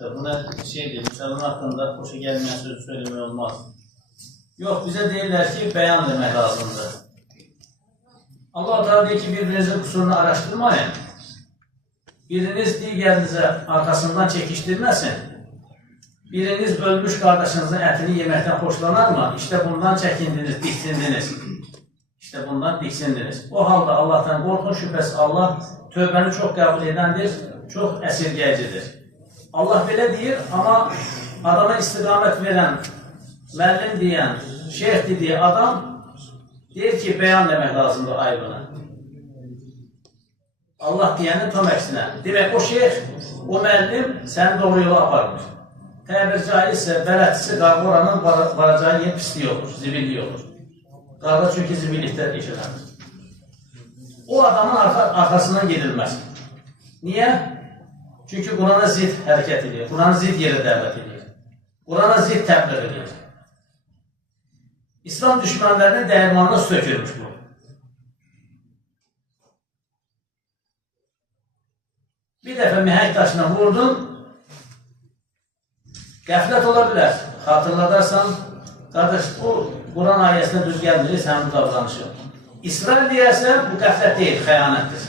Buna Müslüman hakkında hoşa gelmeyen sözü söylemek olmaz. Yok, bize deyirlər ki, beyan demek lazımdır. Allah Teala diyor ki, birbirinizin kusurunu araştırmayın. Biriniz diğerinize arkasından çekiştirmesin. Biriniz ölmüş kardeşinizin etini yemekten hoşlanar mı? İşte bundan çekindiniz, diksindiniz. İşte bundan diksindiniz. O halde Allah'tan korkun, şüphesiz Allah tövbeni çok kabul edendir, çok esirgeyicidir. Allah belə deyir, ama adama istiqamət veren, müəllim diyen, şeyh dediği adam deyir ki, beyan demek lazımdır aybını. Allah diyenin tam əksine. Demek o şeyh, o müəllim seni doğru yola aparmır. Təbir caizse, bələdçisi qarğı oranın varacağı yer pisliği olur, zibilliği olur. Qarğı çünkü zibillikdə eşələnir. O adamın arkasından gedilmez. Niye? Çünkü Kur'an'a zid hərəkət edir, Kur'an'a zid yeri dəvət edir, Kur'an'a zid təbliğ edir. İslam düşmənlərinin dəyirmanına sökülmüş bu. Bir dəfə mihək daşına vurdun, qəflət ola bilər. Xatırladarsan, qardaş, bu Kur'an ayəsində düz gəlmir, sənin bu davranışı. İsrail deyərsən, bu qəflət deyil, xəyanətdir.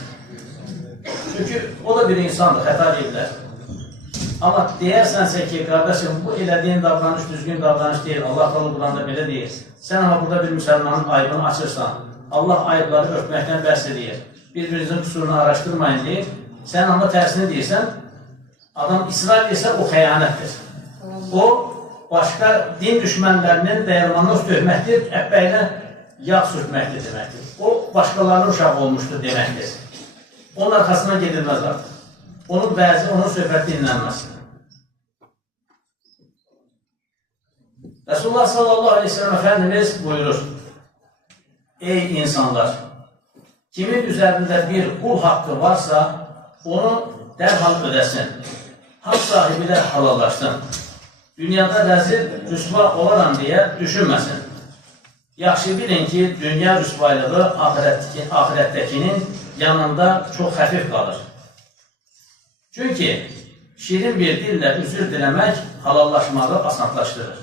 Çünkü o da bir insandır, xəta deyirlər. Ama deyersənsə ki, kardeşim, bu elədiyin davranış düzgün davranış değil, Allah qalı Kur'an'da belə deyir. Sen ama burada bir Müslümanın ayıbını açırsan, Allah ayıbları örtməkdən bəhs edir. Birbirinizin kusurunu araştırmayın deyir. Sen ama tersini deyirsən, adam İsrail ise o xəyanətdir. O, başka din düşmənlərinin dəyirmanını töhməkdir, əbbəylə yağ sürtməkdir deməkdir. O, başkalarının uşağı olmuşdur deməkdir. Onun arkasına gedilmez artık. Onun söhbəti dinlənməz. Resulullah sallallahu aleyhi ve sellem Efendimiz buyurur. Ey insanlar! Kimin üzerinde bir kul hakkı varsa onu derhal ödesin. Hak sahibi de halallaşsın. Dünyada rezil, rüsva olaram diye düşünmesin. Yaxşı bilin ki, dünya rüsvaylığı ahirətdəkinin yanında çok hafif kalır. Çünkü şirin bir dille üzür dilemek halallaşmağı asanlaştırır.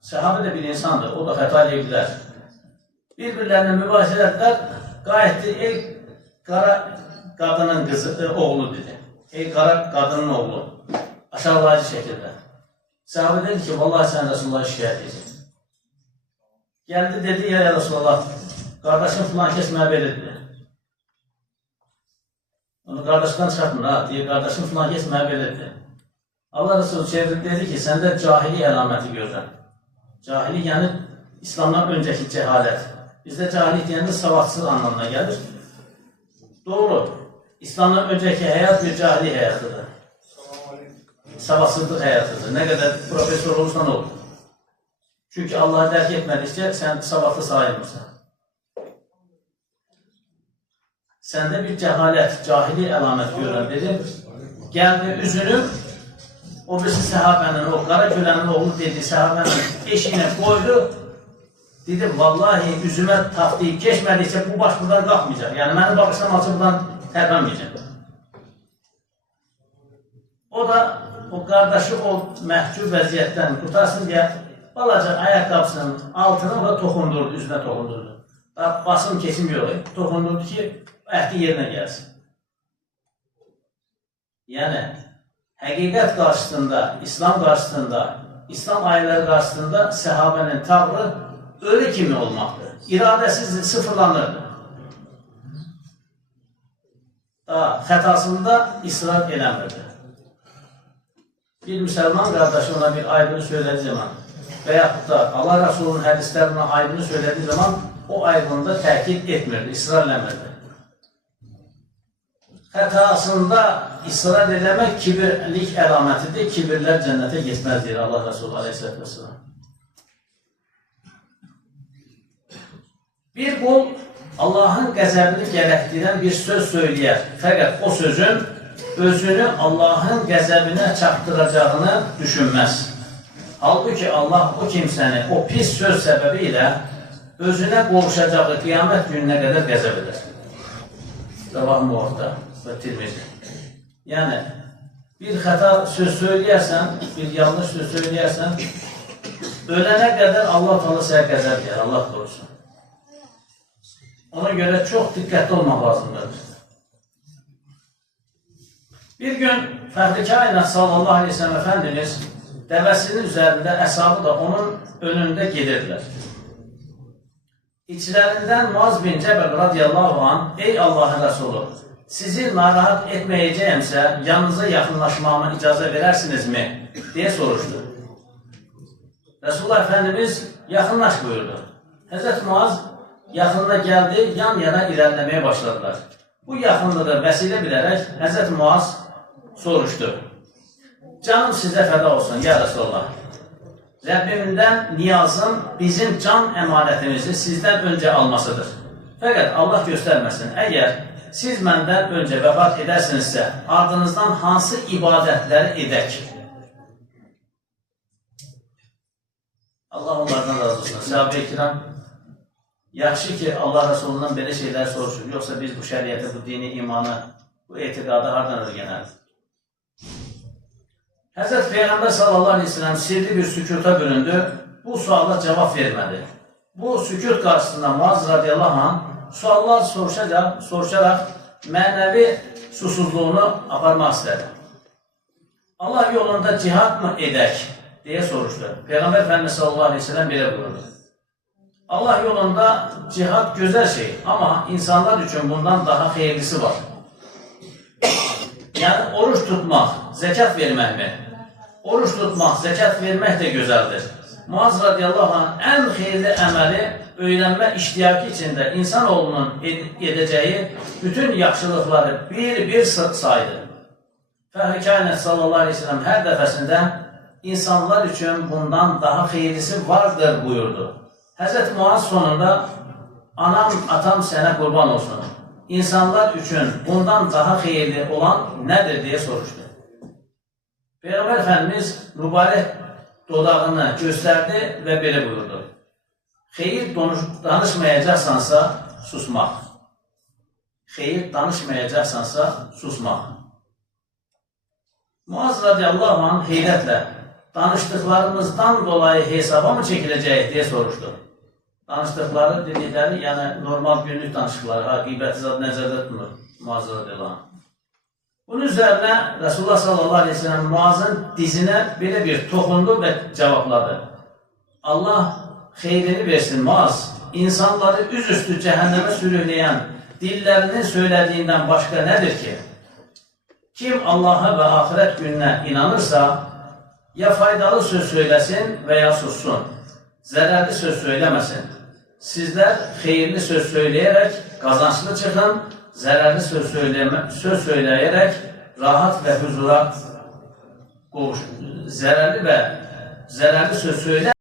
Sahabe de bir insandır, o da hata edebilirler. Birbirlerine mübahisə etdilər, gayet de ey qara kadının kızı, oğlu dedi. Ey qara kadının oğlu, aşağılayıcı şekilde. Sahabe dedi ki, vallahi sen Resulullah'a şikayet edeceksin. Geldi dedi, ya Resulullah, kardeşim falan kesmeye belirdi. Onu kardeşten çıkartmır ha diye, kardeşim falan kesmeye belirdi. Allah Resulü çevirip dedi ki, sende cahili alameti görürəm. Cahili yani İslam'dan önceki cehalet. Bizde cahili diyende savadsız anlamına gelir. Doğru. İslam'dan önceki hayat bir cahili hayatıdır. Savadsızlık hayatıdır. Ne kadar profesör olursan ol. Çünkü Allah'ı dərk etmedikçe sen savadlı sayılmırsan. Sende bir cehalet, cahili alamet görürəm dedi. Geldi üzünü, o birisi sahabenin, o qara kölənin oğlu dedi, sahabenin eşiğine koydu. Dedi, vallahi üzüme taxtıyı geçmedikçe bu baş buradan qalxmayacaq. Yani benim bakışım açı buradan tərpənməyəcək. O da o kardeşi o məhcur vəziyyətdən qurtarsın diye balaca ayakkabısının altını da toxundurdu, üzüne toxundurdu. Basım kesim yok, toxundurdu ki əhdi yerine gelsin. Yani həqiqət qarşısında, İslam qarşısında, İslam ayələri qarşısında sahabenin tavrı ölü kimi olmaktır. İradəsiz sıfırlanırdı. Xətasında israr eləmirdi. Bir Müslüman kardeşi ona bir aybını söylediği zaman veyahut da Allah Resulü'nün hədislərine aybını söylediği zaman o aybını da təkid etmirdi, ısrar eləmirdi. Xətasında ısrar eləmək kibirlik əlamətidir. Kibirlər cənnətə getməz deyir Allah Resulü aleyhissalatü vesselam. Bir qul Allah'ın qəzəbini gərəkdirən bir söz söyləyər. Fəqət o sözün özünü Allah'ın qəzəbinə çatdıracağını düşünməz. Halbuki Allah o kimsəni o pis söz səbəbiyle özünə qovuşacağı qiyamət gününə qədər qəzəb edər. Rəvah Muvatta ve Tirmizi. Yani bir xəta söz söyləyərsən, bir yanlış söz söyləyərsən, ölənə qədər Allah Teala sənə qəzəb edir, Allah qorusun. Ona görə çox diqqətli olmaq lazımdır. Bir gün Fəxri Kainat sallallahu aleyhi ve sellem Efendimiz dəvəsinin üzərində, əshabı da onun önündə gedirdilər. İçlərindən Muaz bin Cəbəl radiyallahu anh, ey Allahın Rəsulü, sizi narahat etməyəcəyəmsə, yanınıza yaxınlaşmağıma icazə verərsinizmi? Deyə soruşdu. Resulullah Efendimiz yaxınlaş buyurdu. Həzrət Muaz yaxınına gəldi, yan-yana irəliləməyə başladılar. Bu yaxınlığı vəsilə bilərək Həzrət Muaz soruşdu. Canım sizə fəda olsun, ya Resulullah. Rəbbimdən niyazım bizim can əmanətimizi sizdən öncə almasıdır. Fəqət Allah göstərməsin, əgər siz məndən öncə vəfat edərsinizsə, ardınızdan hansı ibadətləri edək? Allah onlardan razı olsun. Sahabe-i kiram, yaxşı ki Allah Resulundan belə şeylər soruşur, yoxsa biz bu şəriyyəti, bu dini imanı, bu etiqadı hardan öyrənərdik? Həzrət Peyğəmbər sallallahu aleyhi ve sellem sirli bir sükuta büründü, bu suala cavab vermədi. Bu sükut qarşısında Muaz radiyallahu anh suallar soruşaraq mənəvi susuzluğunu aparmaq istədi. Allah yolunda cihad mı edək? Deyə soruşdu. Peyğəmbər Efendimiz sallallahu aleyhi ve sellem belə buyurdu. Allah yolunda cihad gözəl şey, amma insanlar üçün bundan daha xeyirlisi var. Yəni, oruç tutmaq, zəkat verməkmi? Oruç tutmaq, zəkat vermək də gözəldir. Muaz radiyallahu anh ən xeyirli əməli öyrənmə iştiyakı içində insanoğlunun edəcəyi bütün yaxşılıqları bir-bir saydı. Fəxri Kainat sallallahu aleyhi ve sellem hər dəfəsində insanlar üçün bundan daha xeyirlisi vardır buyurdu. Həzrət Muaz sonunda anam, atam sənə qurban olsun. İnsanlar üçün bundan daha xeyirli olan nədir deyə soruşdu. Peyğəmbər Efendimiz mübarək dodağını göstərdi və belə buyurdu. Xeyir danışmayacaqsansa susmaq. Xeyir danışmayacaqsansa susmaq. Muaz radiyallahu anh heyrətlə danışdıqlarımızdan dolayı hesaba mı çəkiləcəyik deyə soruşdu. Danışdıqları, dedikləri, yəni normal günlük danışıqları, qeybəti zad nəzərdə tutulur, Muaz radiyallahu anh. Bunun üzərinə Resulullah sallallahu aleyhi ve sellem Muazın dizinə belə bir toxundu və cavabladı. Allah xeyrini versin Muaz, insanları üzüstü cəhənnəmə sürükləyən dillərinin söylədiyindən başqa nədir ki? Kim Allah'a və axirət gününə inanırsa, ya faydalı söz söyləsin və ya sussun, zərərli söz söyləməsin. Sizlər xeyirli söz söyləyərək qazançlı çıxın, zərərli söz söyləyərək rahat və huzura qovuşun. Zərərli söz söylə